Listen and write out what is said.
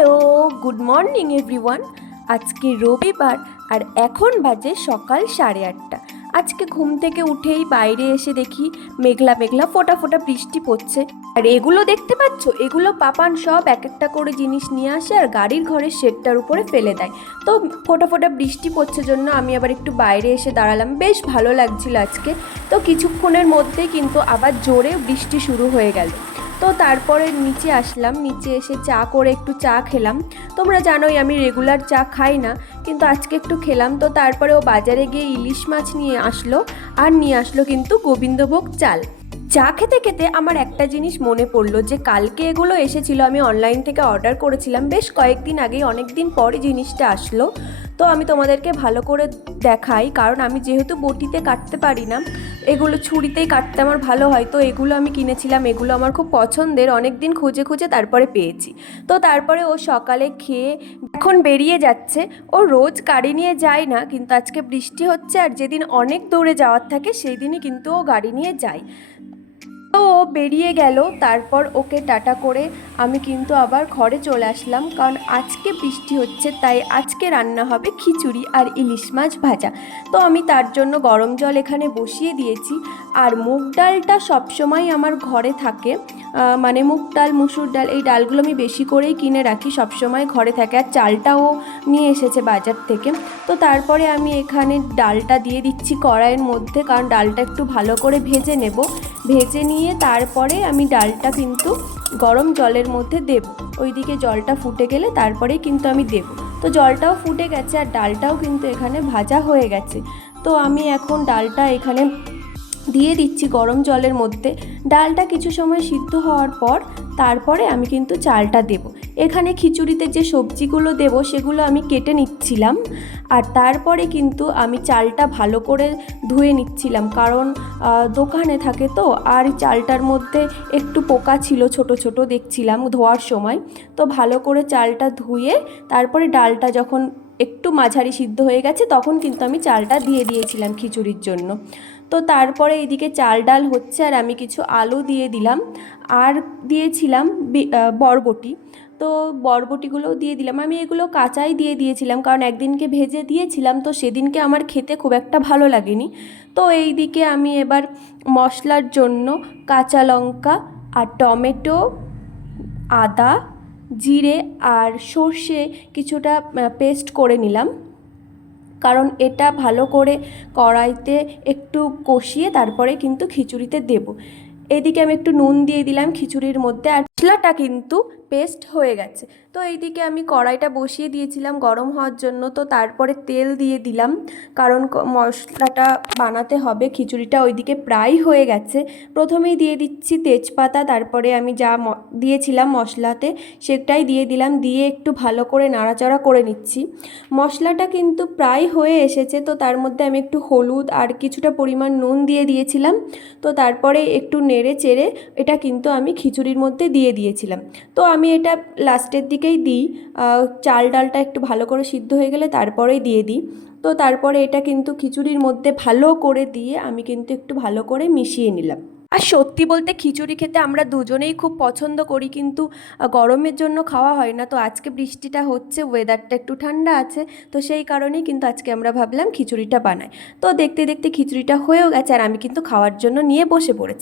Hello, good morning everyone. আজকে রবিবার আর এখন বাজে সকাল সাড়ে আটটা। আজকে ঘুম থেকে উঠেই বাইরে এসে দেখি মেঘলা মেঘলা ফোটা ফোটা বৃষ্টি পড়ছে। আর এগুলো দেখতে পাচ্ছ? এগুলো পাপান সব এক একটা করে জিনিস নিয়ে আসে আর গাড়ির ঘরের শেডটার উপরে ফেলে দেয়। তো ফোটা ফোটা বৃষ্টি পড়ছে জন্য আমি আবার একটু বাইরে এসে দাঁড়ালাম। বেশ ভালো লাগছিল আজকে। তো কিছুক্ষণের মধ্যেই কিন্তু আবার জোরে বৃষ্টি শুরু হয়ে গেল। তো তারপরে নিচে আসলাম, নিচে এসে চা করে একটু চা খেলাম। তোমরা জানোই আমি রেগুলার চা খাই না, কিন্তু আজকে একটু খেলাম তো তারপরে ও বাজারে গিয়ে ইলিশ মাছ নিয়ে আসলো, আর নিয়ে আসলো কিন্তু গোবিন্দভোগ চাল। চা খেতে খেতে আমার একটা জিনিস মনে পড়ল যে কালকে এগুলো এসেছিল, আমি অনলাইন থেকে অর্ডার করেছিলাম। বেশ কয়েকদিন আগেই অনেক দিন পরে জিনিসটা আসলো। তো আমি তোমাদেরকে ভালো করে দেখাই, কারণ আমি যেহেতু বটিতে কাটতে পারি না, এগুলো ছুরিতেই কাটতে আমার ভালো হয়। তো এগুলো আমি কিনেছিলাম, এগুলো আমার খুব পছন্দের অনেক দিন খুঁজে খুঁজে তারপরে পেয়েছি। তো তারপরে ও সকালে খেয়ে এখন বেরিয়ে যাচ্ছে। ও রোজ গাড়ি নিয়ে যায় না, কিন্তু আজকে বৃষ্টি হচ্ছে আর যেদিন অনেক দূরে যাওয়ার থাকে সেই দিনই কিন্তু ও গাড়ি নিয়ে যায়। তো ও বেরিয়ে গেল, তারপর ওকে টাটা করে আমি কিন্তু আবার ঘরে চলে আসলাম। কারণ আজকে বৃষ্টি হচ্ছে, তাই আজকে রান্না হবে খিচুড়ি আর ইলিশ মাছ ভাজা। তো আমি তার জন্য গরম জল এখানে বসিয়ে দিয়েছি। আর মুগ ডালটা সবসময় আমার ঘরে থাকে। মানে মুগ ডাল, মুসুর ডাল, এই ডালগুলো আমি বেশি করেই কিনে রাখি, সবসময় ঘরে থাকে। আর চালটাও নিয়ে এসেছে বাজার থেকে। তো তারপরে আমি এখানে ডালটা দিয়ে দিচ্ছি কড়াইয়ের মধ্যে, কারণ ডালটা একটু ভালো করে ভেজে নেব। ভেজে নিয়ে তারপরে আমি ডালটা কিন্তু গরম জলের মধ্যে দেব। ওইদিকে জলটা ফুটে গেলে তারপরেই কিন্তু আমি দেব। তো জলটাও ফুটে গেছে আর ডালটাও কিন্তু এখানে ভাজা হয়ে গেছে। তো আমি এখন ডালটা এখানে দিয়ে দিচ্ছি গরম জলের মধ্যে। ডালটা কিছু সময় সিদ্ধ হওয়ার পর তারপরে আমি কিন্তু চালটা দেব। এখানে খিচুড়িতে যে সবজিগুলো দেব সেগুলো আমি কেটে নিচ্ছিলাম। আর তারপরে কিন্তু আমি চালটা ভালো করে ধুয়ে নিচ্ছিলাম। কারণ দোকানে থাকে তো, আর চালটার মধ্যে একটু পোকা ছিল ছোট ছোট দেখছিলাম ধোয়ার সময়। তো ভালো করে চালটা ধুয়ে তারপরে ডালটা যখন একটু মাঝারি সিদ্ধ হয়ে গেছে, তখন কিন্তু আমি চালটা দিয়ে দিয়েছিলাম খিচুড়ির জন্য। তো তারপরে এদিকে চাল ডাল হচ্ছে আর আমি কিছু আলু দিয়ে দিলাম আর দিয়েছিলাম বরবটি। তো বরবটিগুলোও দিয়ে দিলাম। আমি এগুলো কাঁচাই দিয়ে দিয়েছিলাম কারণ একদিনকে ভেজে দিয়েছিলাম, তো সেদিনকে আমার খেতে খুব একটা ভালো লাগেনি। তো এই দিকে আমি এবার মশলার জন্য কাঁচা লঙ্কা আর টমেটো, আদা জিরে আর সর্ষে কিছুটা পেস্ট করে নিলাম। কারণ এটা ভালো করে কড়াইতে একটু কষিয়ে তারপরে কিন্তু খিচুড়িতে দেব। এদিকে আমি একটু নুন দিয়ে দিলাম খিচুড়ির মধ্যে আর মশলাটা কিন্তু পেস্ট হয়ে গেছে। তো এইদিকে আমি কড়াইটা বসিয়ে দিয়েছিলাম গরম হওয়ার জন্য। তো তারপরে তেল দিয়ে দিলাম, কারণ মশলাটা বানাতে হবে, খিচুড়িটা ওইদিকে প্রায় হয়ে গেছে। প্রথমেই দিয়ে দিচ্ছি তেজপাতা, তারপরে আমি যা দিয়েছিলাম মশলাতে সেটাই দিয়ে দিলাম, দিয়ে একটু ভালো করে নাড়াচাড়া করে নিচ্ছি। মশলাটা কিন্তু প্রায় হয়ে এসেছে, তো তার মধ্যে আমি একটু হলুদ আর কিছুটা পরিমাণ নুন দিয়ে দিয়েছিলাম। তো তারপরে একটু নেড়ে চেড়ে এটা কিন্তু আমি খিচুড়ির মধ্যে দিয়ে দিয়েছিলাম। তো আমি এটা লাস্টের দিকেই দিই। চাল ডালটা একটু ভালো করে সিদ্ধ হয়ে গেলে তারপরেই দিয়ে দিই। তো তারপরে এটা কিন্তু খিচুড়ির মধ্যে ভালো করে দিয়ে আমি কিন্তু একটু ভালো করে মিশিয়ে নিলাম। আর সত্যি বলতে খিচুড়ি খেতে আমরা দুজনেই খুব পছন্দ করি কিন্তু গরমের জন্য খাওয়া হয় না। তো আজকে বৃষ্টিটা হচ্ছে ওয়েদারটা একটু ঠান্ডা আছে। তো সেই কারণেই কিন্তু আজকে আমরা ভাবলাম খিচুড়িটা বানাই। তো দেখতে দেখতে খিচুড়িটা হয়েও গেছে আর আমি কিন্তু খাওয়ার জন্য নিয়ে বসে পড়েছি।